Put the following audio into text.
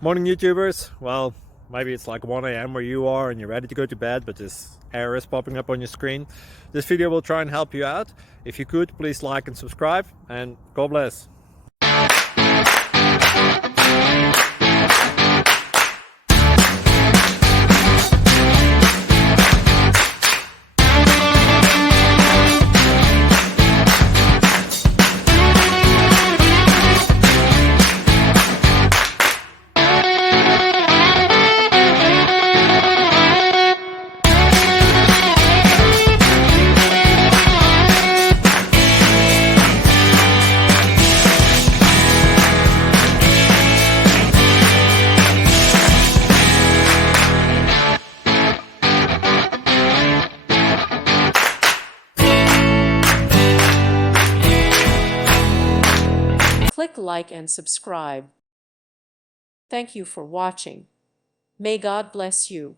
Morning YouTubers. Well, maybe it's like 1 a.m. where you are and you're ready to go to bed, but this error is popping up on your screen. This video will try and help you out. If you could, please like and subscribe, and God bless. Click like and subscribe. Thank you for watching. May God bless you.